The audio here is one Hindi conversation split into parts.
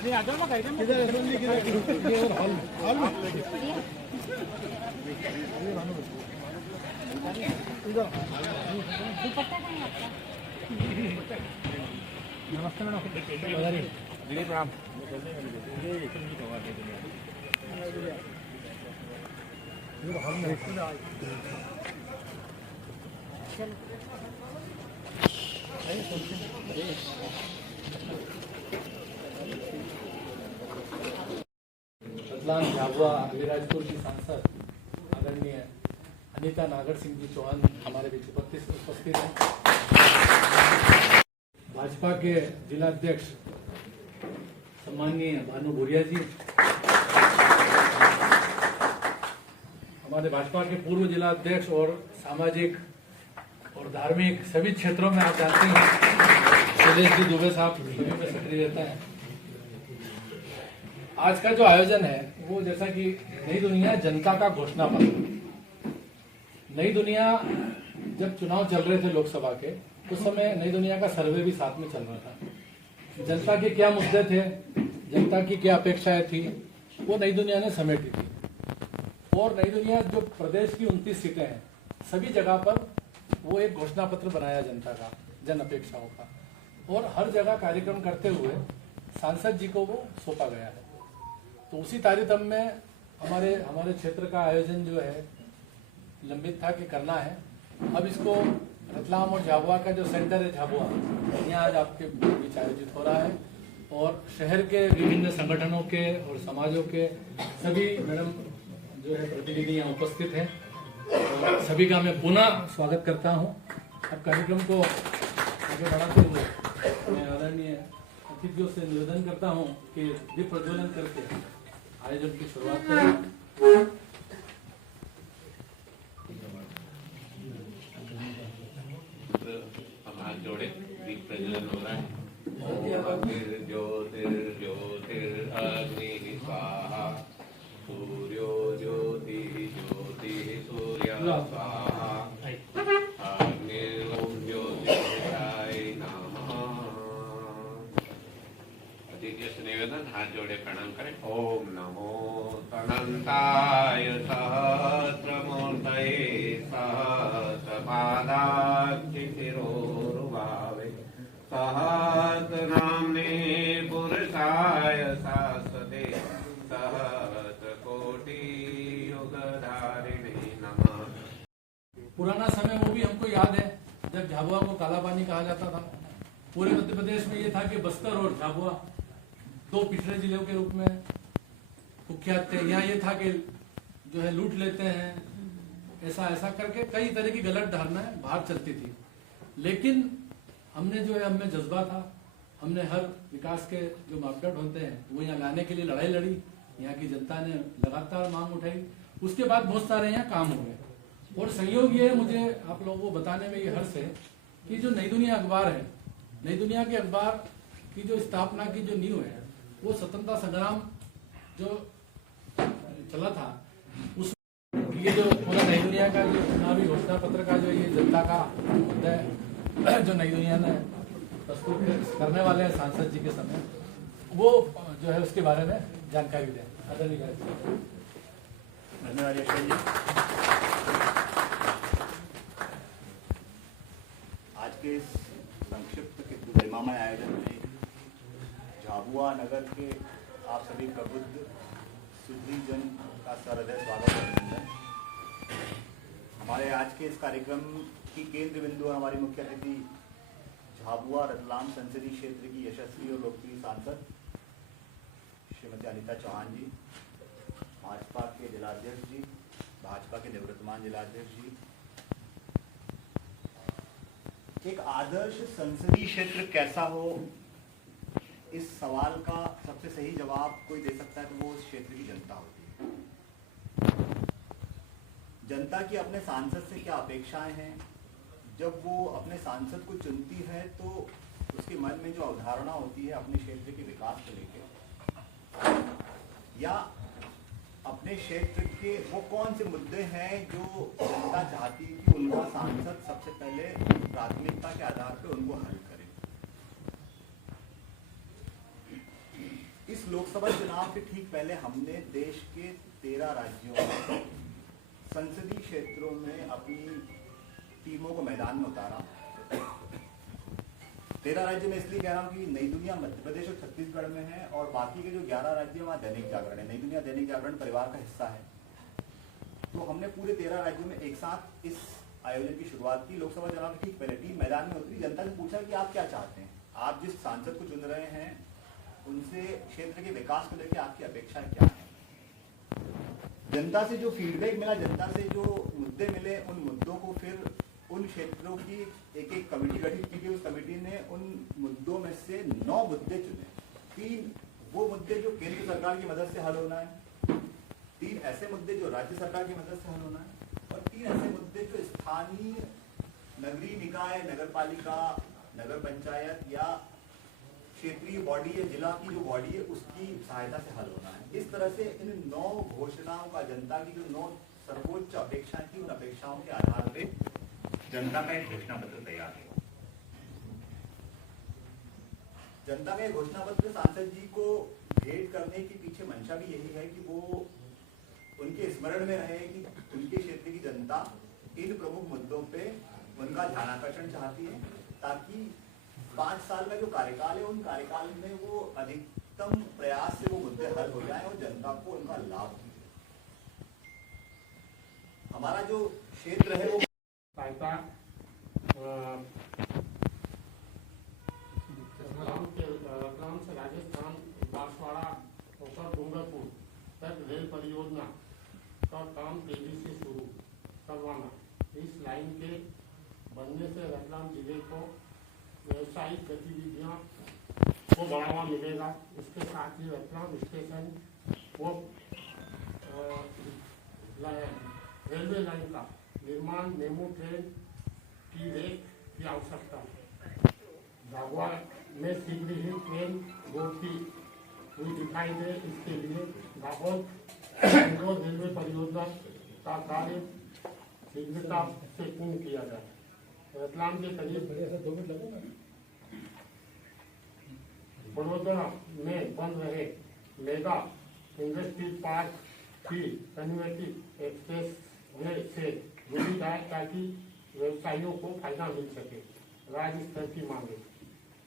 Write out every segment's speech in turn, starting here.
नमस्ते मैडम। दीदी प्रणाम। रतलाम झाबुआ अलीराजपुर की सांसद आदरणीय अनीता नागर सिंह जी चौहान हमारे बीच उपस्थित हैं। भाजपा के जिलाध्यक्ष सम्माननीय भानु भूरिया जी, हमारे भाजपा के पूर्व जिलाध्यक्ष और सामाजिक और धार्मिक सभी क्षेत्रों में आप जानते हैं शैलेश जी दुबे साहब सभी में सक्रिय रहता है। आज का जो आयोजन है वो जैसा कि नई दुनिया जनता का घोषणा पत्र। नई दुनिया जब चुनाव चल रहे थे लोकसभा के, उस समय नई दुनिया का सर्वे भी साथ में चल रहा था। जनता के क्या मुद्दे थे, जनता की क्या अपेक्षाएं थी, वो नई दुनिया ने समेटी थी। और नई दुनिया जो प्रदेश की 29 सीटें हैं, सभी जगह पर वो एक घोषणा पत्र बनाया जनता का, जन अपेक्षाओं का, और हर जगह कार्यक्रम करते हुए सांसद जी को वो सौंपा गया है। तो उसी तारतम्य में हमारे क्षेत्र का आयोजन जो है लंबित था कि करना है। अब इसको रतलाम और झाबुआ का जो सेंटर है झाबुआ, यहाँ आज आपके बीच आयोजित हो रहा है और शहर के विभिन्न संगठनों के और समाजों के सभी मैडम जो है प्रतिनिधि यहाँ उपस्थित हैं और सभी का मैं पुनः स्वागत करता हूँ। अब कार्यक्रम को आगे बढ़ाते हुए मैं आदरणीय अतिथियों से निवेदन करता हूँ कि दीप प्रज्वलन करके आयोजन की शुरुआत करें। हाथ जोड़े, दीप प्रज्वलन हो रहा है। ज्योतिर्ज्योतिर् अग्नि स्वाहा, सूर्यो ज्योति ज्योति सूर्य स्वाहा, अग्निर् ज्योतिषाय नमः। अतिथि से निवेदन, हाथ जोड़े प्रणाम करें। ओम नमो अनंताय सहस्रमूर्तये सहस्रपादाक्षिशिरोरुभावे सहस्रनाम्ने पुरुषाय शाश्वते सहस्रकोटियुगधारिणे नमः। पुराना समय वो भी हमको याद है जब झाबुआ को काला पानी कहा जाता था। पूरे मध्य प्रदेश में ये था कि बस्तर और झाबुआ दो पिछड़े जिलों के रूप में कुख्यात थे। यहाँ ये था कि जो है लूट लेते हैं, ऐसा करके कई तरह की गलत धारणाएं बाहर चलती थी। लेकिन हमने जो है, हमें जज्बा था, हमने हर विकास के जो मापदंड होते हैं वो यहाँ लाने के लिए लड़ाई लड़ी। यहाँ की जनता ने लगातार मांग उठाई, उसके बाद बहुत सारे यहाँ काम हो गए। और संयोग ये मुझे आप लोगों को बताने में ये हर्ष है कि जो नई दुनिया अखबार है, नई दुनिया के अखबार की जो स्थापना की जो नींव है वो स्वतंत्रता संग्राम जो चला था, उस ये जो पूरा नई दुनिया का जो चुनावी घोषणा पत्र का जो ये जनता का मुद्दा है जो नई दुनिया ने प्रस्तुत करने वाले हैं सांसद जी के समय, वो जो है उसके बारे में जानकारी दें। धन्यवाद यशवंत जी। आज के इस संक्षिप्त के गरिमामय आयोजन में झाबुआ नगर के आप सभी प्रबुद्ध सुधीजन का सहृदय स्वागत और अभिनंदन। हमारे आज के इस कार्यक्रम की केंद्र बिंदु और हमारी मुख्य अतिथि झाबुआ रतलाम संसदीय क्षेत्र की यशस्वी और लोकप्रिय सांसद श्रीमती अनीता चौहान जी, भाजपा के जिलाध्यक्ष जी, भाजपा के निवर्तमान जिलाध्यक्ष जी। एक आदर्श संसदीय क्षेत्र कैसा हो, इस सवाल का सबसे सही जवाब कोई दे सकता है तो वो उस क्षेत्र की जनता होती है। जनता की अपने सांसद से क्या अपेक्षाएं हैं, जब वो अपने सांसद को चुनती है तो उसके मन में जो अवधारणा होती है अपने क्षेत्र के विकास को लेकर, या अपने क्षेत्र के वो कौन से मुद्दे हैं जो जनता चाहती है कि उनका सांसद सबसे पहले प्राथमिकता के आधार पर उनको हल करे। इस लोकसभा चुनाव के ठीक पहले हमने देश के 13 राज्यों में संसदीय क्षेत्रों में अपनी टीमों को मैदान में उतारा। 13 राज्य में इसलिए कह रहा हूँ कि नई दुनिया मध्य प्रदेश और छत्तीसगढ़ में है, और बाकी के जो 11 राज्य वहाँ दैनिक जागरण है। नई दुनिया दैनिक जागरण परिवार का हिस्सा है। तो हमने पूरे 13 राज्यों में एक साथ इस आयोजन की शुरुआत की। लोकसभा चुनाव के ठीक पहले टीम मैदान में उतरी, जनता से पूछा कि आप क्या चाहते हैं, आप जिस सांसद को चुन रहे हैं उनसे क्षेत्र के विकास को लेकर आपकी अपेक्षाएं क्या है। जनता से जो फीडबैक मिला, जनता से जो मुद्दे मिले, उन मुद्दों को फिर उन क्षेत्रों की एक एक कमेटी गठित की गई। उस कमेटी ने उन मुद्दों में से 9 मुद्दे चुने। 3 वो मुद्दे जो केंद्र सरकार की मदद से हल होना है, 3 ऐसे मुद्दे जो राज्य सरकार की मदद से हल होना है, और 3 ऐसे मुद्दे जो स्थानीय नगरीय निकाय, नगर पालिका, नगर पंचायत या क्षेत्रीय बॉडी या जिला की जो बॉडी है उसकी सहायता से हल होना है। इस तरह से इन 9 घोषणाओं का, जनता की जो 9 सर्वोच्च अपेक्षाएं थी, उन अपेक्षाओं के आधार पर जनता का एक घोषणा पत्र तैयार है। जनता का एक घोषणा पत्र सांसद जी को भेंट करने के पीछे मंशा भी यही है कि वो उनके स्मरण में रहे कि उनके क्षेत्र की जनता इन प्रमुख मुद्दों पे उनका ध्यानाकर्षण चाहती है, ताकि 5 साल का जो कार्यकाल है, उन कार्यकाल में वो अधिकतम प्रयास से वो मुद्दे हल हो जाए और जनता को उनका लाभ मिले। हमारा जो क्षेत्र है वो रतलाम से राजस्थान बांसवाड़ा होकर डूंगरपुर तक रेल परियोजना का काम तेजी से शुरू करवाना। इस लाइन के बनने से रतलाम जिले को व्यावसायिक गतिविधियों को बढ़ावा मिलेगा। इसके साथ ही रतलाम स्टेशन को रेलवे लाइन का निर्माण, मेमू ट्रेन की रेक की आवश्यकता है। झाबुआ में शीघ्र ही ट्रेन जोड़ती हुई दिखाई दे, इसके लिए दाहोद रेलवे परियोजना का कार्य शीघ्रता से पूर्ण किया जाए। रतलाम के करीब बड़ोदरा में बन रहे मेगा इंडस्ट्री पार्क की कन्वेटिव एक्सप्रेस वे से जुड़ी जाए, ताकि व्यवसायियों को फायदा मिल सके। राज्य स्तर की मांगे,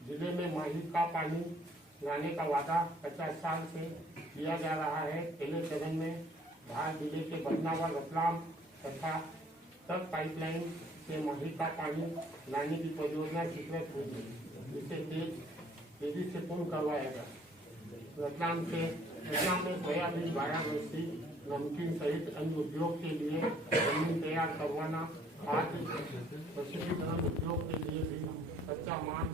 जिले में माही का पानी लाने का वादा 50 साल से किया जा रहा है। पहले चरण में धार जिले के बदनावर, रतलाम तथा तक पाइपलाइन से माही का पानी लाने की परियोजना स्वीकृत हुई है। इसे तेजी से पूर्ण करवाया जाए। रतलाम में सोयाबीन, वाराणसी, नमकीन सहित अन्य उद्योग के लिए जमीन तैयार करवाना। खाद्य प्रसंस्करण उद्योग के लिए भी कच्चा माल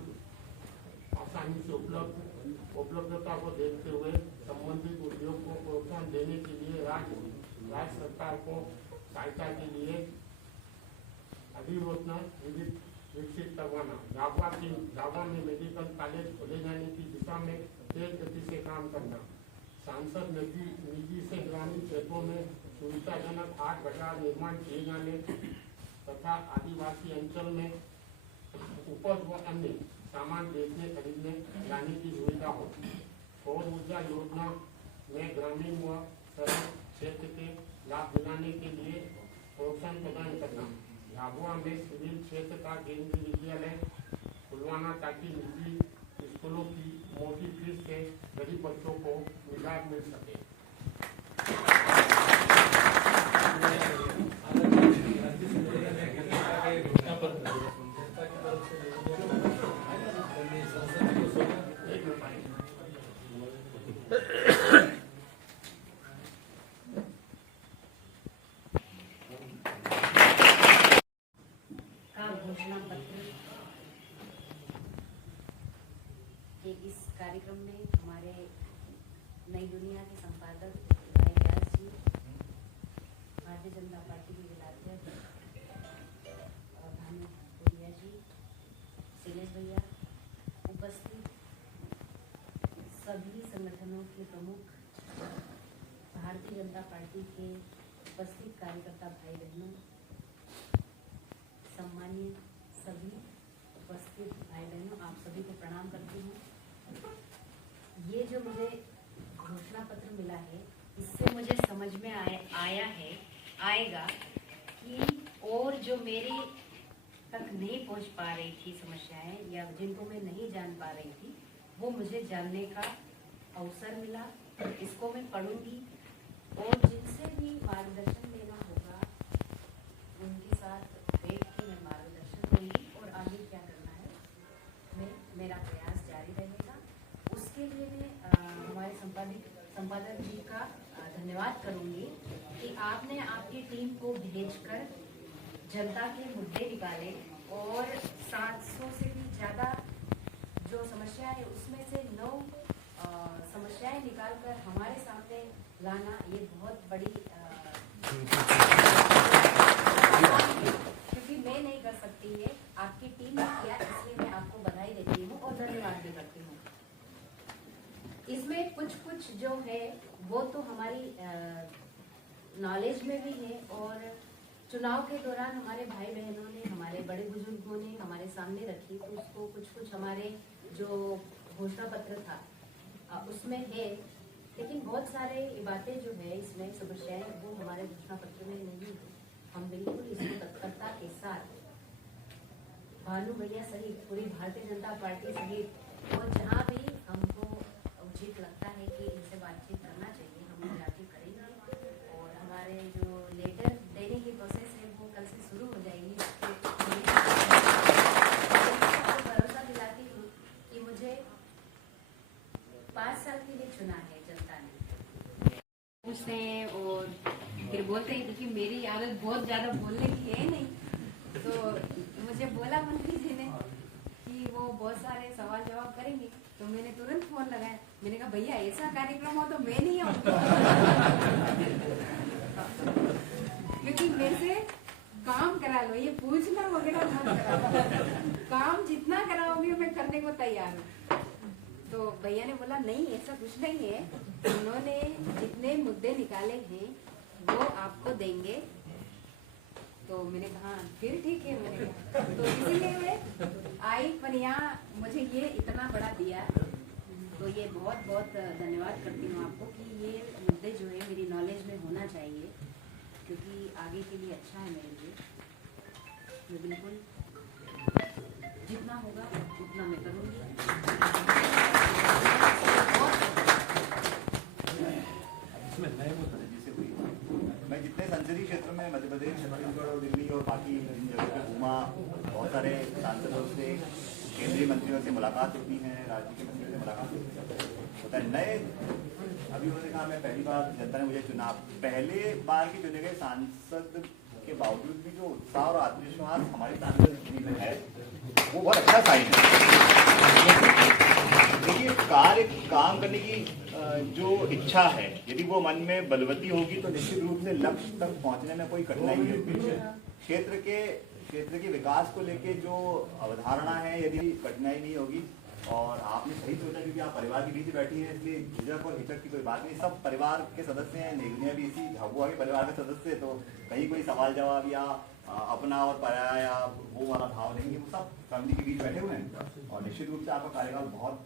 आसानी से उपलब्धता को देखते हुए संबंधित उद्योग को प्रोत्साहन देने के लिए राज्य सरकार को सहायता के लिए अधियोजना विकसित करवाना। झाबुआ में मेडिकल कॉलेज खोले जाने की दिशा में तेज गति से काम करना। सांसद निधि से ग्रामीण क्षेत्रों में सुविधाजनक हाट बाजार निर्माण किए जाने तथा आदिवासी अंचल में उपज व अन्य सामान बेचने खरीदने लाने की सुविधा हो। सौर ऊर्जा योजना में ग्रामीण व शहरी क्षेत्र के लाभ दिलाने के लिए प्रोत्साहन प्रदान करना। झाबुआ में सिविल क्षेत्र का केंद्रीय विद्यालय खुलवाना, ताकि निजी स्कूलों की मोटी फीस से गरीब बच्चों को निजात मिल सके। घोषणा पत्र के इस कार्यक्रम में हमारे नई दुनिया के संपादक भाई व्यास जी, भारतीय जनता पार्टी के जिलाध्यक्ष भानु पुरिया जी, शैलेश भैया, उपस्थित सभी संगठनों के प्रमुख, भारतीय जनता पार्टी के उपस्थित कार्यकर्ता भाई बहनों, सम्मानीय सभी उपस्थित भाई बहनों, आप सभी को प्रणाम करती हूँ। ये जो मुझे समझ में आएगा कि और जो मेरे तक नहीं पहुंच पा रही थी समस्याएं या जिनको मैं नहीं जान पा रही थी, वो मुझे जानने का अवसर मिला। इसको मैं पढ़ूंगी और जिनसे भी मार्गदर्शन लेना होगा उनके साथ बैठ के मैं मार्गदर्शन दूंगी और आगे क्या करना है मेरा प्रयास जारी रहेगा। उसके लिए मैं हमारे संपादक जी का धन्यवाद करूंगी कि आपने आपकी टीम को भेजकर जनता के मुद्दे निकाले और 700 से भी ज़्यादा जो समस्या है उसमें से 9 समस्याएं निकालकर हमारे सामने लाना ये बहुत बड़ी क्योंकि मैं नहीं कर सकती है, आपकी टीम ने किया, इसलिए मैं आपको बधाई देती हूँ और धन्यवाद भी करती हूँ। इसमें कुछ जो है वो तो हमारी नॉलेज में भी है और चुनाव के दौरान हमारे भाई बहनों ने, हमारे बड़े बुजुर्गों ने हमारे सामने रखी, तो उसको कुछ हमारे जो घोषणा पत्र था उसमें है, लेकिन बहुत सारे बातें जो है इसमें समस्याएं वो हमारे घोषणा पत्र में नहीं है। हम बिल्कुल इसमें तत्परता के साथ भानु भैया सहित पूरी भारतीय जनता पार्टी सहित और जहाँ भी हमको उचित लगता है कि इनसे बातचीत करना चाहिए, हम जाके करेंगे। और हमारे जो लेटर देने की प्रोसेस है वो कल से शुरू हो जाएगी। भरोसा दिलाती हूँ कि मुझे 5 साल के लिए चुना है जनता ने। पूछते हैं और फिर बोलते हैं, क्योंकि मेरी आदत बहुत ज्यादा बोलने की है नहीं, तो मुझे बोला मंत्री जी ने कि वो बहुत सारे सवाल जवाब करेंगे, तो मैंने तुरंत फोन लगाया। मैंने कहा भैया ऐसा कार्यक्रम हो तो मैं नहीं आऊंगी क्योंकि मेरे से काम करा लो, ये पूछना वगैरह मत करा, काम जितना कराओगे मैं करने को तैयार हूँ। तो भैया ने बोला नहीं ऐसा कुछ नहीं है, उन्होंने जितने मुद्दे निकाले हैं वो आपको देंगे। तो मैंने कहा फिर ठीक है, मैंने कहा तो इसीलिए मैं आई, पर यहाँ मुझे ये इतना बड़ा दिया, तो ये बहुत बहुत धन्यवाद करती हूँ आपको कि ये मुद्दे जो है मेरी नॉलेज में होना चाहिए, क्योंकि आगे के लिए अच्छा है मेरे लिए। मैं बिल्कुल जितना होगा उतना मैं करूँगी। मैं जितने संसदीय क्षेत्र में मध्य प्रदेश, छत्तीसगढ़ और दिल्ली और बाकी इन जगह पे घूमा, बहुत सारे सांसदों से, केंद्रीय मंत्रियों से मुलाकात होती है, राज्य के मंत्रियों से मुलाकात होता है। नए अभी उन्होंने कहा मैं पहली बार जनता ने मुझे चुना, पहले बार के चुने गए सांसद के बावजूद भी जो उत्साह और आत्मविश्वास हमारे सांसद में है वो बहुत अच्छा साइन है। देखिए काम करने की जो इच्छा है, यदि वो मन में बलवती होगी तो निश्चित रूप से लक्ष्य तक पहुंचने में कोई कठिनाई नहीं होगी। क्षेत्र के विकास को लेके जो अवधारणा है, यदि कठिनाई नहीं होगी, और आपने सही सोचा क्योंकि आप परिवार के बीच बैठी हैं, इसलिए झिझक और हिचक की कोई बात नहीं। सब परिवार के सदस्य हैं, नेगनिया भी इसी झाबुआ के परिवार के सदस्य, तो कहीं कोई सवाल जवाब या अपना और पराया या वो वाला भाव नहीं है, वो सब फैमिली के बीच बैठे हुए हैं। और निश्चित रूप से आपका कार्यकाल बहुत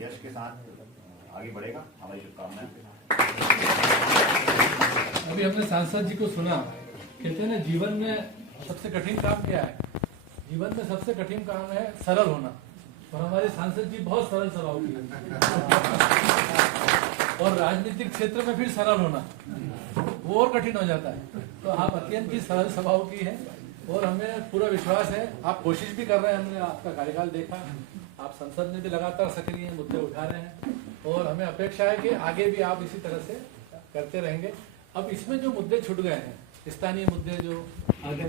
यश के साथ आगे बढ़ेगा, हमारी शुभकामनाएं। अभी हमने सांसद जी को सुना, कहते हैं ना जीवन में सबसे कठिन काम क्या है? जीवन में सबसे कठिन काम है सरल होना, और हमारे सांसद जी बहुत सरल स्वभाव की और राजनीतिक क्षेत्र में फिर सरल होना वो और कठिन हो जाता है। तो आप अत्यंत ही सरल स्वभाव की हैं और हमें पूरा विश्वास है, आप कोशिश भी कर रहे हैं, हमने आपका कार्यकाल देखा, आप संसद में भी लगातार सक्रिय मुद्दे उठा रहे हैं और हमें अपेक्षा है कि आगे भी आप इसी तरह से करते रहेंगे। अब इसमें जो मुद्दे छूट गए हैं, स्थानीय मुद्दे जो आगे